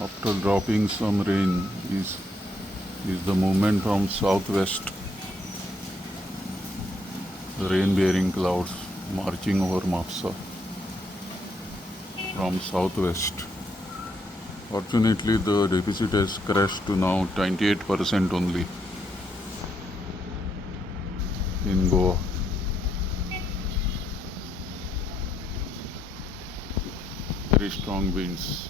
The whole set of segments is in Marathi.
After dropping some rain is the movement from southwest. Rain-bearing clouds marching over Mapsa from southwest. Fortunately, the deficit has crashed to now 28% only in Goa. Very strong winds.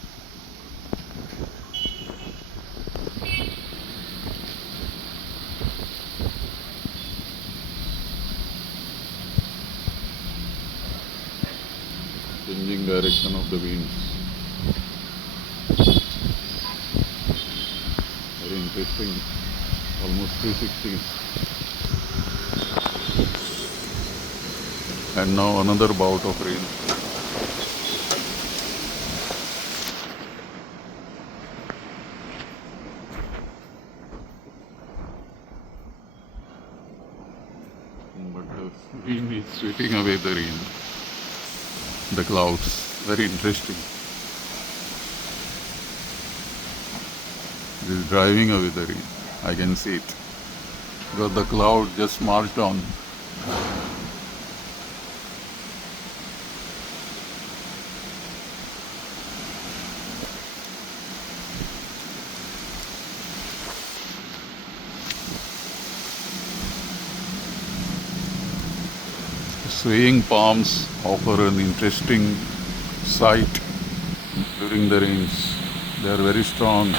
Changing direction of the winds. Very interesting. Almost 360. And now another bout of rain. But the wind is sweeping away the rain. The clouds. Very interesting. It is driving away the rain. I can see it. Because the cloud just marched on. Swaying palms offer an interesting sight during the rains. They are very strong.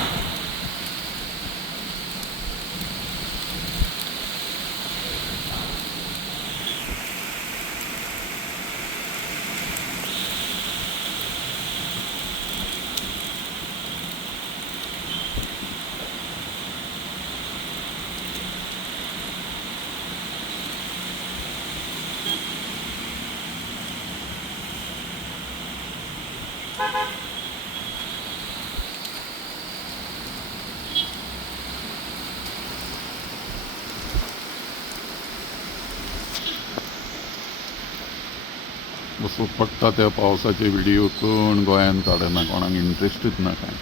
बसो पडटा त्या पावसाचे व्हिडिओ कोण गोंयान काडना, कोणाक इंट्रस्टूच ना काय.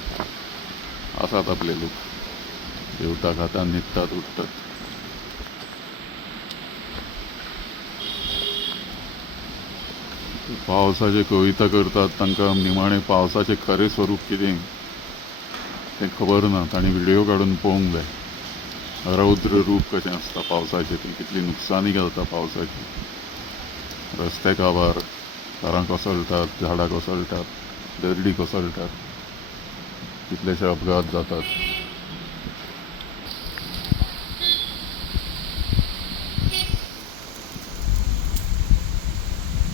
आसात आपले लोक जेवता खाता न्हिदतात उठतात. पावसाचे कविता करतात, तांकां निमाणे पावसाचे खरें स्वरूप कितें तें खबर ना. तांणी व्हिडिओ काडून पळोवंक जाय. रौद्र रूप कशें आसता पावसाचें, ती कितली नुकसानी घालता पावसाची. रस्ते काबार, कारां कोसळटात, झाडां कोसळटात, दरडी कोसळटात, कितलेशे अपघात जातात.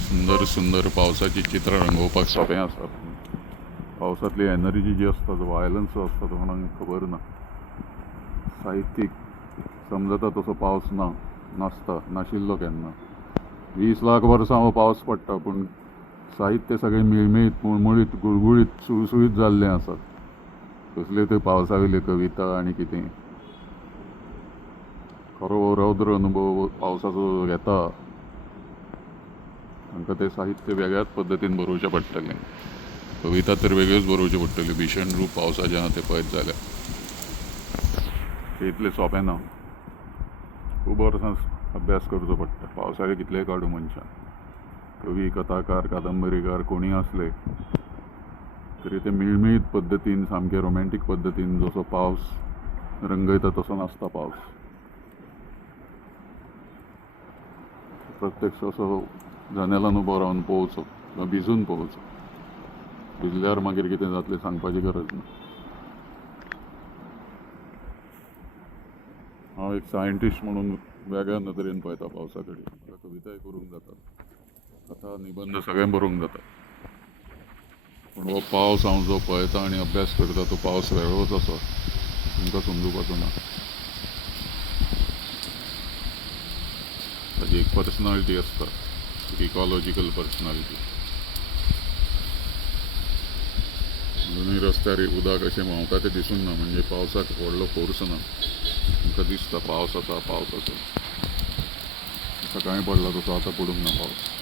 सुंदर सुंदर पावसाची चित्रां रंगोवपाक सोंपें आसा. पावसांतली एनर्जी जी आसता, तो वायलन्स जो आसता, तो कोणाक खबर ना. साहित्यीक समजता तसो पावस नासता, नाशिल्लो केन्ना. 20 लाख वर्सां हो पावस पडटा, पूण साहित्य सगळें मिळमिळीत, मुळमुळीत, गुळगुळीत, सुळसुळीत जाल्लें आसा. कसले ते पावसावेले कविता आनी कितें. खरो रौद्र अनुभव पावसाचो घेता, तांकां तें साहित्य वेगळ्याच पद्दतीन बरोवचें पडटलें. कविता तर वेगळ्योच बरोवच्यो पडटल्यो. भीशण रूप पावसाचें आहा तें पळयत जाल्यार तें इतलें सोंपें ना. खूब वर्सां अभ्यास करचो पडटा. पावसाळे कितलेय काडूं मनशान. कवी, कथाकार, कादंबरीकार कोणी आसले तरी ते मिळमिळीत पद्दतीन, सामके रोमॅन्टीक पद्दतीन जसो पावस रंगयता तसो नासता पावस. प्रत्यक्ष असो जनेलान उबो रावन पळोवचो किंवा भिजून पळोवचो. भिजल्यार मागीर कितें जातलें सांगपाची गरज ना. हांव एक सायंटिस्ट म्हणून वेगळ्या नदरेन पळयता पावसा कडेन. म्हाका कविताय करूंक जाता, कथा, निबंध सगळें बरोवंक जाता. पूण हो पावस हांव जो पळयता आनी अभ्यास करता, तो पावस वेगळोच आसा, तुमकां समजुपाचो ना. ताची एक पर्सनॅलिटी आसता, इकॉलॉजिकल पर्सनॅलिटी. आजुनूय रस्त्यार उदक अशें व्हांवता तें दिसूंक ना, म्हणजे पावसाक व्हडलो फोर्स ना. तुमकां दिसता पावस आसा, पावस आसा. सकाळीं पडला तसो आतां पडूंक ना पावस.